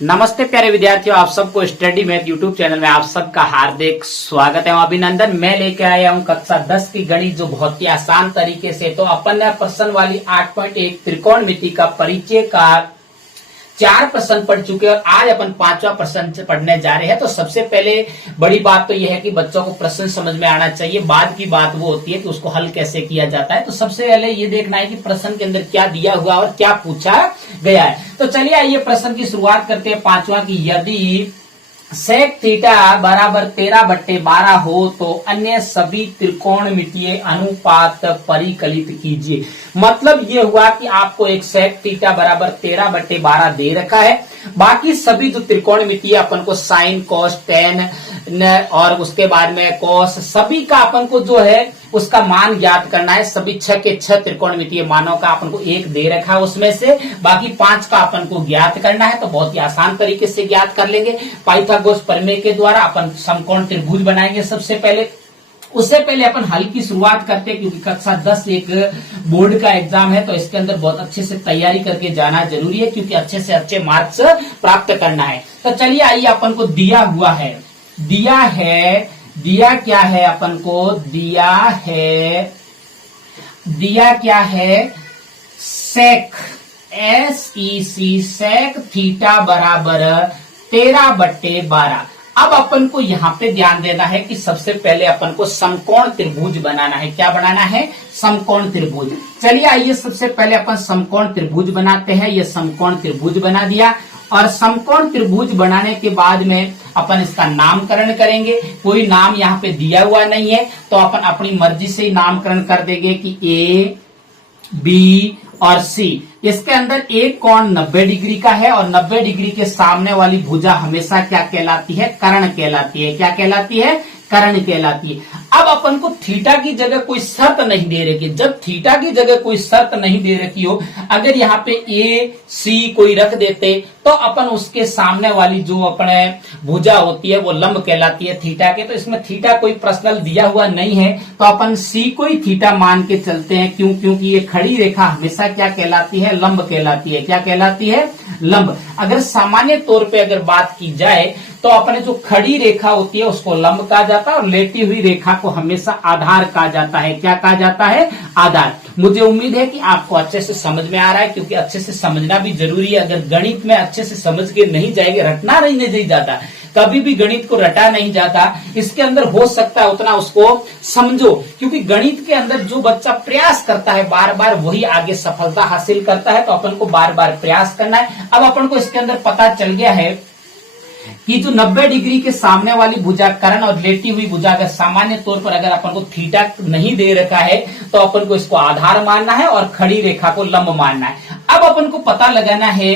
नमस्ते प्यारे विद्यार्थियों, आप सबको स्टडी मैथ यूट्यूब चैनल में आप सबका हार्दिक स्वागत है। अभिनंदन। मैं लेके आया हूं कक्षा 10 की गणित, जो बहुत ही आसान तरीके से। तो अपन ने प्रश्न वाली 8.1 त्रिकोणमिति का परिचय का 4 प्रश्न पढ़ चुके और आज अपन 5वां प्रश्न पढ़ने जा रहे हैं। तो सबसे पहले बड़ी बात तो यह है कि बच्चों को प्रश्न समझ में आना चाहिए। बाद की बात वो होती है कि उसको हल कैसे किया जाता है। तो सबसे पहले ये देखना है कि प्रश्न के अंदर क्या दिया हुआ और क्या पूछा गया है। तो चलिए आइए प्रश्न की शुरुआत करते हैं। 5वां की यदि सेक थीटा बराबर 13/12 हो तो अन्य सभी त्रिकोणमितीय अनुपात परिकलित कीजिए। मतलब ये हुआ कि आपको एक सेक थीटा बराबर 13/12 दे रखा है। बाकी सभी जो त्रिकोणमितीय अपन को साइन कॉस टेन और उसके बाद में कॉस, सभी का अपन को जो है उसका मान ज्ञात करना है। सभी 6 के 6 त्रिकोणमितीय मानों का अपन को एक दे रखा है, उसमें से बाकी 5 का अपन को ज्ञात करना है। तो बहुत ही आसान तरीके से ज्ञात कर लेंगे। पाइथागोरस प्रमेय के द्वारा अपन समकोण त्रिभुज बनाएंगे सबसे पहले। उससे पहले अपन हल की शुरुआत करते हैं, क्योंकि कक्षा 10 एक बोर्ड का एग्जाम है, तो इसके अंदर बहुत अच्छे से तैयारी करके जाना जरूरी है, क्योंकि अच्छे से अच्छे मार्क्स प्राप्त करना है। तो चलिए आइए, अपन को दिया हुआ है, दिया क्या है अपन को, दिया क्या है, सेक SEC सेक थीटा बराबर 13/12। अब अपन को यहाँ पे ध्यान देना है कि सबसे पहले अपन को समकोण त्रिभुज बनाना है। क्या बनाना है? समकोण त्रिभुज। चलिए आइए, सबसे पहले अपन समकोण त्रिभुज बनाते हैं। ये समकोण त्रिभुज बना दिया, और समकोण त्रिभुज बनाने के बाद में अपन इसका नामकरण करेंगे। कोई नाम यहाँ पे दिया हुआ नहीं है, तो अपन अपनी मर्जी से ही नामकरण कर देंगे कि A, B और C। इसके अंदर एक कोण 90 डिग्री का है, और 90 डिग्री के सामने वाली भुजा हमेशा क्या कहलाती है? कर्ण कहलाती है। क्या कहलाती है? कर्ण कहलाती है। अब अपन को थीटा की जगह कोई शर्त नहीं दे रखी। जब थीटा की जगह कोई शर्त नहीं दे रखी हो, अगर यहाँ पे A, C कोई रख देते, तो अपन उसके सामने वाली जो अपने भुजा होती है वो लंब कहलाती है थीटा के। तो इसमें थीटा कोई पर्सनल दिया हुआ नहीं है, तो अपन C को ही थीटा मान के चलते हैं। क्यों? क्योंकि ये खड़ी रेखा हमेशा क्या कहलाती है? लंब कहलाती है। क्या कहलाती है? लंब। अगर सामान्य तौर पे अगर बात की जाए, तो अपने जो खड़ी रेखा होती है उसको लंब कहा जाता है, और लेटी हुई रेखा को हमेशा आधार कहा जाता है। क्या कहा जाता है? आधार। मुझे उम्मीद है कि आपको अच्छे से समझ में आ रहा है, क्योंकि अच्छे से समझना भी जरूरी है। अगर गणित में अच्छे से समझ के नहीं जाएंगे, रटना नहीं जाता, कभी भी गणित को रटा नहीं जाता। इसके अंदर हो सकता है उतना उसको समझो, क्योंकि गणित के अंदर जो बच्चा प्रयास करता है बार बार, वही आगे सफलता हासिल करता है। तो अपन को बार बार प्रयास करना है। अब अपन को इसके अंदर पता चल गया है कि जो 90 डिग्री के सामने वाली भुजा कर्ण और लेटी हुई भुजा, अगर सामान्य तौर पर अगर अपन को थीटा नहीं दे रखा है, तो अपन को इसको आधार मानना है और खड़ी रेखा को लंब मानना है। अब अपन को पता लगाना है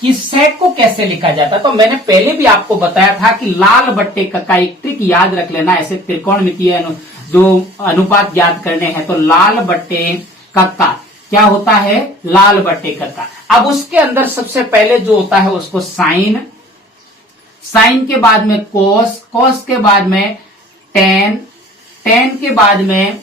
कि सेक को कैसे लिखा जाता है। तो मैंने पहले भी आपको बताया था कि लाल बट्टे का एक ट्रिक याद रख लेना। ऐसे त्रिकोणमितीय जो अनुपात याद करने हैं, तो लाल बट्टे कक्का क्या होता है? लाल बट्टे कक्का। अब उसके अंदर सबसे पहले जो होता है उसको साइन, साइन के बाद में कोस, कोस के बाद में टेन, टेन के बाद में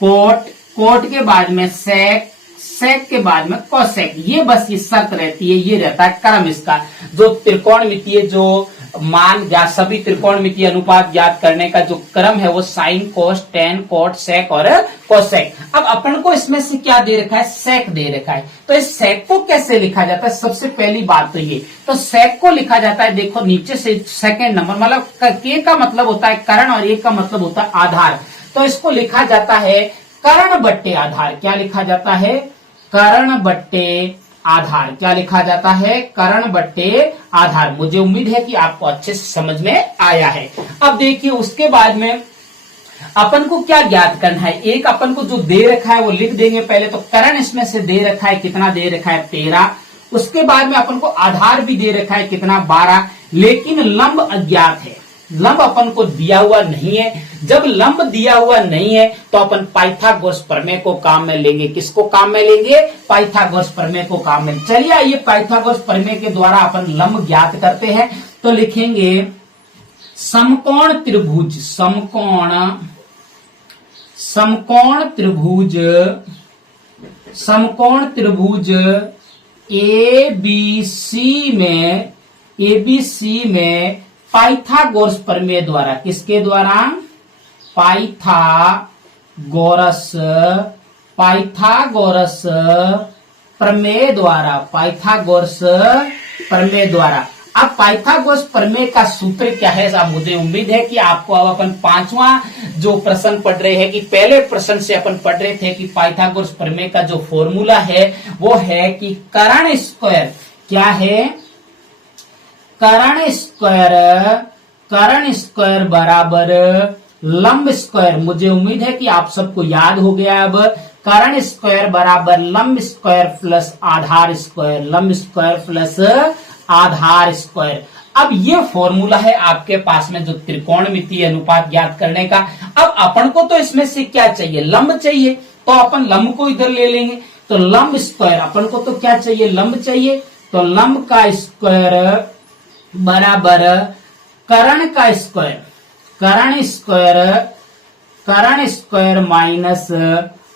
कोट, कोट के बाद में सेक, सेक के बाद में कोसेक। ये बस ये शर्त रहती है, ये रहता है क्रम इसका। जो त्रिकोणमितीय जो मान या सभी त्रिकोणमितीय अनुपात ज्ञात करने का जो क्रम है, वो sine cos tan cot sec और कोसेक। अब अपन को इसमें से क्या दे रखा है? सेक दे रखा है। तो इस सेक को कैसे लिखा जाता है? सबसे पहली बात तो ये, तो सेक को लिखा जाता है, देखो नीचे से सेकेंड नंबर, मतलब के का मतलब होता है कर्ण और ए का मतलब होता है आधार। तो इसको लिखा जाता है कर्ण बट्टे आधार। क्या लिखा जाता है? कर्ण बट्टे आधार। क्या लिखा जाता है? कर्ण बट्टे आधार। मुझे उम्मीद है कि आपको अच्छे से समझ में आया है। अब देखिए, उसके बाद में अपन को क्या ज्ञात करना है? एक अपन को जो दे रखा है वो लिख देंगे पहले। तो कर्ण इसमें से दे रखा है, कितना दे रखा है? 13। उसके बाद में अपन को आधार भी दे रखा है, कितना? 12। लेकिन लंब अज्ञात है, लंब अपन को दिया हुआ नहीं है। जब लंब दिया हुआ नहीं है, तो अपन पाइथागोरस प्रमेय को काम में लेंगे। किसको काम में लेंगे? पाइथागोरस प्रमेय को काम में। चलिए आइए, पाइथागोरस प्रमेय के द्वारा अपन लंब ज्ञात करते हैं। तो लिखेंगे समकोण त्रिभुज, समकोण त्रिभुज ABC में एबीसी में पाइथागोरस प्रमेय द्वारा, किसके द्वारा? पाइथागोरस प्रमेय द्वारा, पाइथागोरस प्रमेय द्वारा। अब पाइथागोरस प्रमेय का सूत्र क्या है? अब मुझे उम्मीद है कि आपको अब अपन पांचवा जो प्रश्न पढ़ रहे हैं, कि पहले प्रश्न से अपन पढ़ रहे थे कि पाइथागोरस प्रमेय का जो फॉर्मूला है वो है कि कर्ण स्क्वायर, क्या है? कर्ण स्क्वायर बराबर लंब स्क्वायर। मुझे उम्मीद है कि आप सबको याद हो गया। अब कर्ण स्क्वायर बराबर लंब स्क्वायर प्लस आधार स्क्वायर, लंब स्क्वायर प्लस आधार स्क्वायर। अब ये फॉर्मूला है आपके पास में जो त्रिकोणमितीय अनुपात ज्ञात करने का। अब अपन को तो इसमें से क्या चाहिए? लंब चाहिए, तो अपन लंब को इधर ले लेंगे। तो लंब स्क्वायर, अपन को तो क्या चाहिए? लंब चाहिए। तो लंब का स्क्वायर बराबर कर्ण का स्क्वायर, कर्ण स्क्वायर माइनस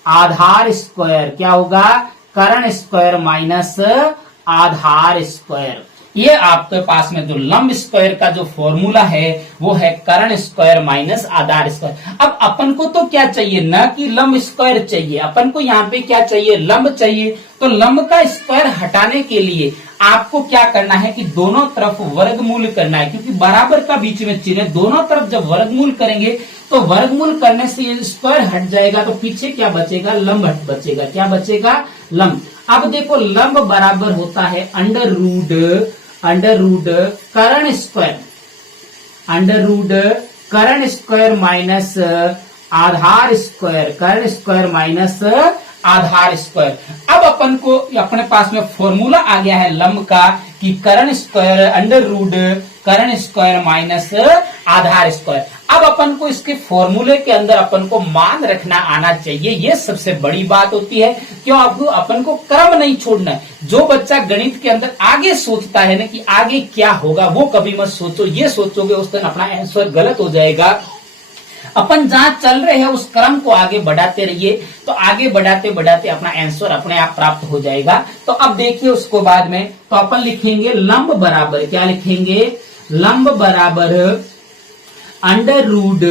आधार स्क्वायर। क्या होगा? कर्ण स्क्वायर माइनस आधार स्क्वायर। ये आपके पास में जो लंब स्क्वायर का जो फॉर्मूला है वो है कर्ण स्क्वायर माइनस आधार स्क्वायर। अब अपन को तो क्या चाहिए? न कि लंब स्क्वायर चाहिए, अपन को यहाँ पे क्या चाहिए? लंब चाहिए। तो लंब का स्क्वायर हटाने के लिए आपको क्या करना है कि दोनों तरफ वर्गमूल करना है, क्योंकि बराबर का बीच में चिन्ह है। दोनों तरफ जब वर्गमूल करेंगे तो वर्गमूल करने से ये स्क्वायर हट जाएगा, तो पीछे क्या बचेगा? लंब बचेगा। क्या बचेगा? लंब। अब देखो लंब बराबर होता है अंडर रूट कर्ण स्क्वायर माइनस आधार स्क्वायर, कर्ण स्क्वायर माइनस आधार स्क्वायर। अब अपन को अपने पास में फॉर्मूला आ गया है लंब का कि कर्ण स्क्वायर अंडर रूट कर्ण स्क्वायर माइनस आधार स्क्वायर। अब अपन को इसके फॉर्मूले के अंदर अपन को मान रखना आना चाहिए, ये सबसे बड़ी बात होती है। क्यों? आपको अपन को क्रम नहीं छोड़ना है। जो बच्चा गणित के अंदर आगे सोचता है ना कि आगे क्या होगा, वो कभी मत सोचो। ये सोचोगे उस दिन अपना आंसर गलत हो जाएगा। अपन जहां चल रहे हैं उस क्रम को आगे बढ़ाते रहिए, तो आगे बढ़ाते बढ़ाते अपना आंसर अपने आप प्राप्त हो जाएगा। तो अब देखिए उसको बाद में, तो अपन लिखेंगे लंब बराबर, क्या लिखेंगे? लंब बराबर अंडर रूट।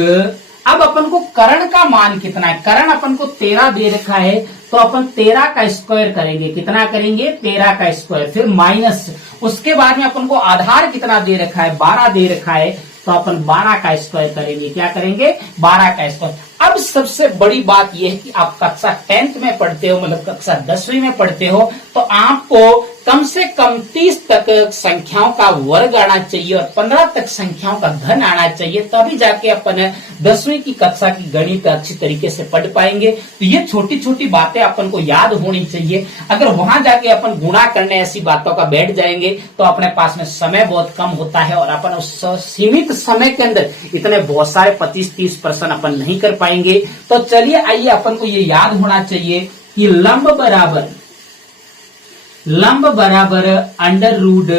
अब अपन को कर्ण का मान कितना है? कर्ण अपन को 13 दे रखा है, तो अपन 13 का स्क्वायर करेंगे। कितना करेंगे? 13 का स्क्वायर। फिर माइनस, उसके बाद में अपन को आधार कितना दे रखा है? 12 दे रखा है, तो अपन 12 का स्क्वायर करेंगे। क्या करेंगे? 12 का स्क्वायर। अब सबसे बड़ी बात यह है कि आप कक्षा 10th में पढ़ते हो, मतलब कक्षा 10वीं में पढ़ते हो, तो आपको कम से कम 30 तक संख्याओं का वर्ग आना चाहिए और 15 तक संख्याओं का घन आना चाहिए, तभी जाके अपन 10वीं की कक्षा की गणित अच्छी तरीके से पढ़ पाएंगे। तो ये छोटी छोटी बातें अपन को याद होनी चाहिए। अगर वहां जाके अपन गुणा करने ऐसी बातों का बैठ जाएंगे तो अपने पास में समय बहुत कम होता है और अपन उस सीमित समय के अंदर इतने बहुत सारे 25-30 प्रश्न अपन नहीं कर पाएंगे। तो चलिए आइए, अपन को ये याद होना चाहिए कि लंब बराबर अंडर रूट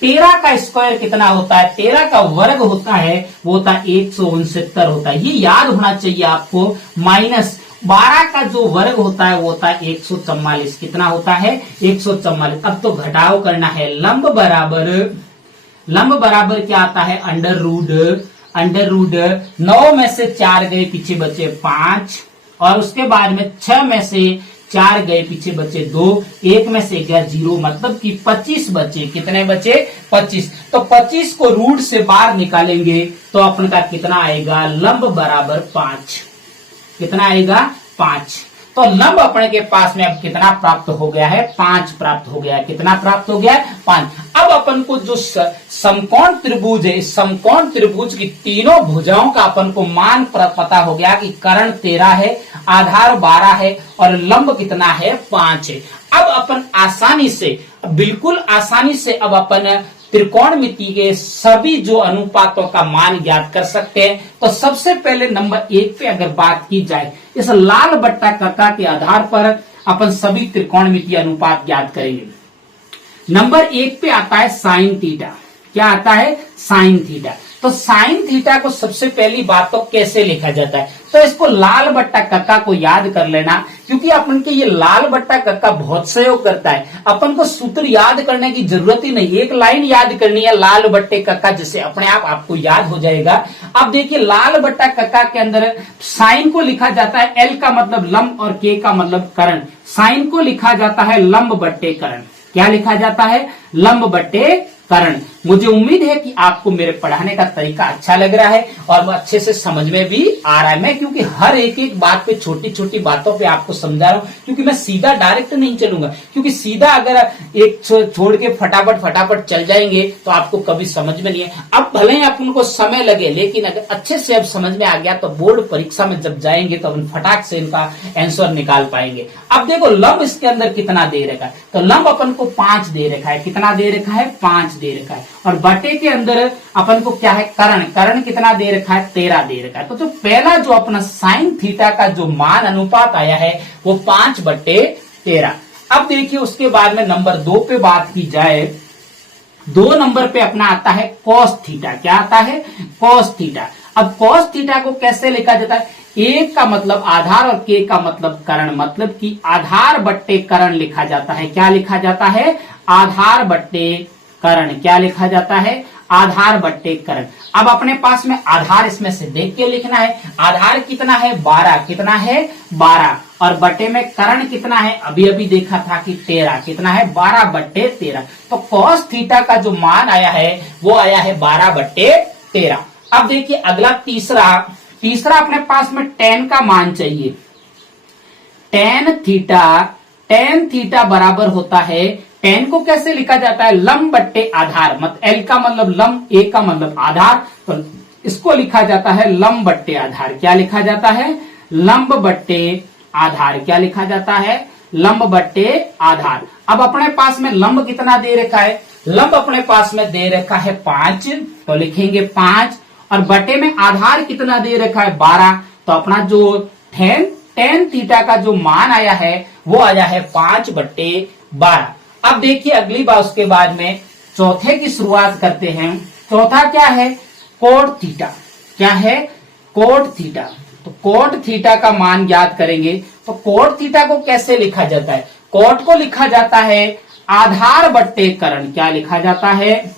13 का स्क्वायर कितना होता है? 13 का वर्ग होता है वो होता है 169 होता है, ये याद होना चाहिए आपको। माइनस 12 का जो वर्ग होता है वो होता है 144। कितना होता है? 144। अब तो घटाव करना है। लंब बराबर क्या आता है? अंडर रूट 9 में से 4 गए, पीछे बचे 5, और उसके बाद में 6 में से 4 गए, पीछे बचे 2, 1 में से गया 0, मतलब कि 25 बचे। कितने बचे? 25। तो 25 को रूट से बाहर निकालेंगे तो अपन का कितना आएगा? लंब बराबर 5। कितना आएगा? 5। तो लंब अपने के पास में अब कितना प्राप्त हो गया है? 5 प्राप्त हो गया है। कितना प्राप्त हो गया है? 5। अब अपन को जो समकोण त्रिभुज है, इस समकोण त्रिभुज की तीनों भुजाओं का अपन को मान पता हो गया कि कर्ण 13 है, आधार 12 है और लंब कितना है? 5 है। अब अपन आसानी से, बिल्कुल आसानी से अब अपन त्रिकोणमिति के सभी जो अनुपातों का ज्ञान ज्ञात कर सकते हैं। तो सबसे पहले नंबर 1 पे अगर बात की जाए, इस लाल बट्टा कक्का के आधार पर अपन सभी त्रिकोणमितीय अनुपात ज्ञात करेंगे। नंबर 1 पे आता है साइन थीटा। क्या आता है? Sine theta. तो साइन थीटा को सबसे पहली बात तो कैसे लिखा जाता है? तो इसको लाल बट्टा कक्का को याद कर लेना, क्योंकि अपन के ये लाल बट्टा कक्का बहुत सहयोग करता है। अपन को सूत्र याद करने की जरूरत ही नहीं, एक लाइन याद करनी है लाल बट्टे कक्का, जिससे अपने आप आपको याद हो जाएगा। अब देखिए लाल बट्टा कक्का के अंदर साइन को लिखा जाता है, एल का मतलब लंब और के का मतलब कर्ण। साइन को लिखा जाता है लंब बट्टे कर्ण। क्या लिखा जाता है? लंब बट्टे कर्ण। मुझे उम्मीद है कि आपको मेरे पढ़ाने का तरीका अच्छा लग रहा है और वो अच्छे से समझ में भी आ रहा है। मैं क्योंकि हर एक एक बात पे, छोटी छोटी बातों पे आपको समझा रहा हूं, क्योंकि मैं सीधा डायरेक्ट नहीं चलूंगा, क्योंकि सीधा अगर एक छोड़ के फटाफट चल जाएंगे तो आपको कभी समझ में नहीं है। अब भले ही अपन को समय लगे, लेकिन अगर अच्छे से अब समझ में आ गया तो बोर्ड परीक्षा में जब जाएंगे तो अपन फटाक से इनका आंसर निकाल पाएंगे। अब देखो लंब इसके अंदर कितना दे रखा है, तो लंब अपन को 5 दे रखा है। कितना दे रखा है? 5 दे रखा है। और बटे के अंदर अपन को क्या है? कर्ण। कर्ण कितना दे रखा है? 13 दे रखा है। तो जो पहला जो अपना साइन थीटा का जो मान अनुपात आया है वो 5/13। अब देखिए उसके बाद में नंबर 2 पे बात की जाए, 2 नंबर पे अपना आता है कॉस थीटा। क्या आता है? Cos theta. अब कॉस थीटा को कैसे लिखा जाता है? एक का मतलब आधार और के का मतलब कर्ण, मतलब कि आधार बट्टे कर्ण लिखा जाता है। क्या लिखा जाता है? आधार बट्टे कर्ण। क्या लिखा जाता है? आधार बट्टे कर्ण। अब अपने पास में आधार इसमें से देख के लिखना है। आधार कितना है? 12। कितना है? 12। और बटे में कर्ण कितना है? अभी अभी देखा था कि 13। कितना है? 12/13। तो कॉस थीटा का जो मान आया है वो आया है 12/13। अब देखिए अगला तीसरा अपने पास में tan का मान चाहिए। tan थीटा बराबर होता है, tan को कैसे लिखा जाता है? लंब बट्टे आधार। मतलब L का मतलब लंब, A का मतलब आधार, तो इसको लिखा जाता है लंब बट्टे आधार। क्या लिखा जाता है? लंब बट्टे आधार। क्या लिखा जाता है? लंब बट्टे आधार। अब अपने पास में लंब कितना दे रखा है? लंब अपने पास में दे रखा है 5, तो लिखेंगे 5। और बटे में आधार कितना दे रखा है? 12। तो अपना जो tan थीटा का जो मान आया है वो आया है 5/12। अब देखिए अगली बात, उसके बाद में चौथे की शुरुआत करते हैं। चौथा क्या है? Cot theta. क्या है? Cot theta. तो कोट थीटा का मान याद करेंगे, तो कोट थीटा को कैसे लिखा जाता है? कोट को लिखा जाता है आधार बट्टे कर्ण। क्या लिखा जाता है?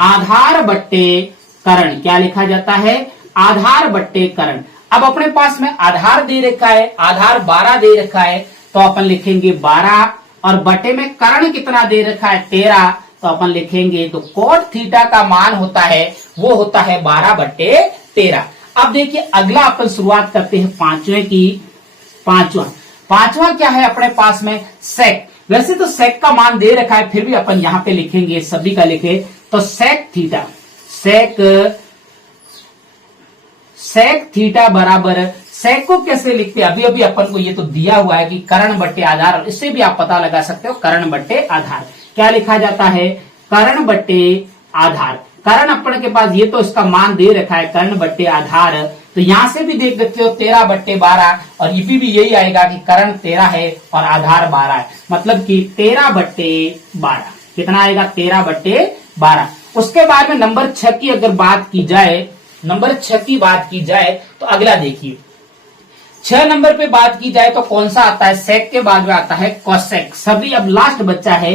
आधार बट्टे कर्ण। क्या लिखा जाता है? आधार बट्टे कर्ण। अब अपने पास में आधार दे रखा है, आधार 12 दे रखा है, तो अपन लिखेंगे 12। और बटे में कर्ण कितना दे रखा है? 13, तो अपन लिखेंगे, तो कोट थीटा का मान होता है वो होता है 12/13। अब देखिए अगला अपन शुरुआत करते हैं पांचवें की। पांचवा क्या है अपने पास में? सेक। वैसे तो सेक का मान दे रखा है, फिर भी अपन यहां पे लिखेंगे, सभी का लिखे, तो सेक थीटा। सेक थीटा बराबर, सेक को कैसे लिखते हैं? अभी अभी अपन को ये तो दिया हुआ है कि कर्ण बट्टे आधार, और इससे भी आप पता लगा सकते हो कर्ण बट्टे आधार। क्या लिखा जाता है? कर्ण बट्टे आधार। कर्ण अपन के पास ये तो इसका मान दे रखा है कर्ण बट्टे आधार, तो यहां से भी देख सकते हो 13/12, और ये भी यही आएगा कि कर्ण 13 है और आधार 12 है, मतलब कि 13/12। कितना आएगा? 13/12। उसके बाद में नंबर 6 की अगर बात की जाए, तो अगला देखिए 6 नंबर पे बात की जाए तो कौन सा आता है? सेक के बाद में आता है कोसेक। सभी अब लास्ट बच्चा है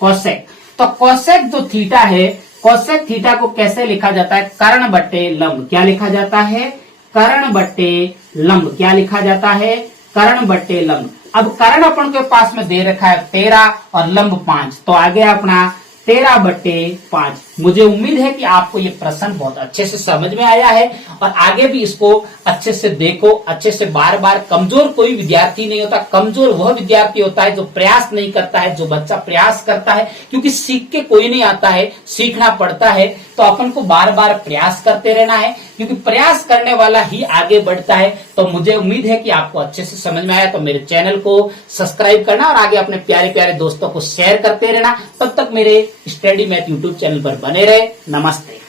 कोसेक। तो कोसेक जो थीटा है, कोसेक थीटा को कैसे लिखा जाता है? कर्ण बट्टे लंब। क्या लिखा जाता है? कर्ण बट्टे लंब। क्या लिखा जाता है? कर्ण बट्टे लंब। अब कर्ण अपन के पास में दे रखा है 13 और लंब 5, तो आ गया अपना 13/5। मुझे उम्मीद है कि आपको ये प्रश्न बहुत अच्छे से समझ में आया है, और आगे भी इसको अच्छे से देखो, अच्छे से बार बार। कमजोर कोई विद्यार्थी नहीं होता, कमजोर वह विद्यार्थी होता है जो प्रयास नहीं करता है। जो बच्चा प्रयास करता है, क्योंकि सीख के कोई नहीं आता है, सीखना पड़ता है, तो अपन को बार बार प्रयास करते रहना है, क्योंकि प्रयास करने वाला ही आगे बढ़ता है। तो मुझे उम्मीद है कि आपको अच्छे से समझ में आया, तो मेरे चैनल को सब्सक्राइब करना और आगे अपने प्यारे प्यारे दोस्तों को शेयर करते रहना। तब तक मेरे स्टडी मैथ यूट्यूब चैनल पर बने रहे। नमस्ते।